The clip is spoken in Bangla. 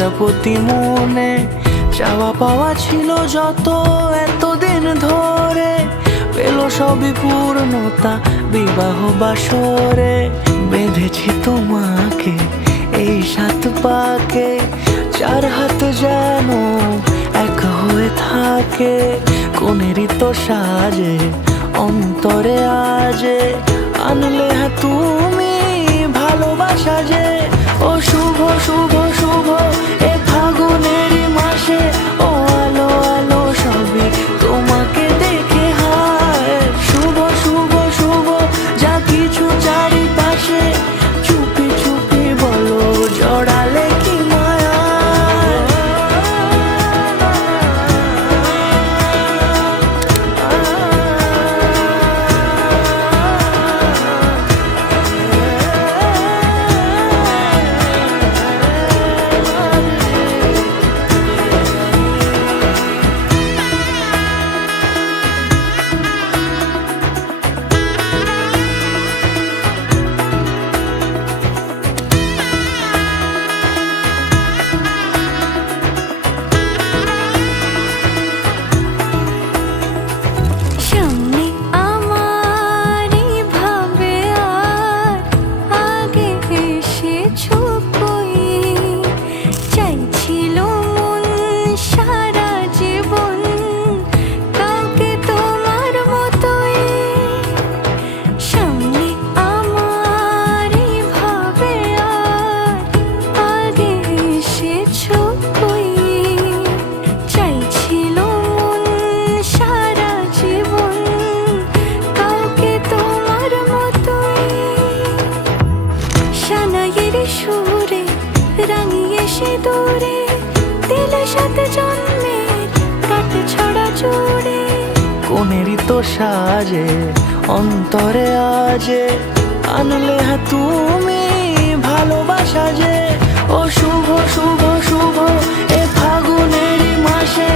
প্রজাপতি মনে চাওয়া পাওয়া ছিল যত এতদিন ধরে, পেল সবই পূর্ণতা বিবাহ বাসরে। বেঁধেছি তোমাকে এই 7 পাকে, 4 হাত যেন এক হয়ে থাকে। কোনেরই তো সাজে অন্তরে আজে, আনলে তুমি ভালোবাসা যে। ও শুভ শুভ শুভ এ ফাগুনেরই মাসে, ও আলো আলো সবই তোমাকে দেখে হায়। শুভ শুভ শুভ যা কিছু চারিপাশে, চুপি চুপি বলো জড়ালে কি মায়া। সুরে রাঙিয়ে সে দূরে দিল 7 জন্মের কাট ছড়া জুড়ে। কোনেরই তো সাজে অন্তরে আজে, আনলে তুমি ভালোবাসা যে। ও শুভ শুভ শুভ এ ফাগুনেরই মাসে,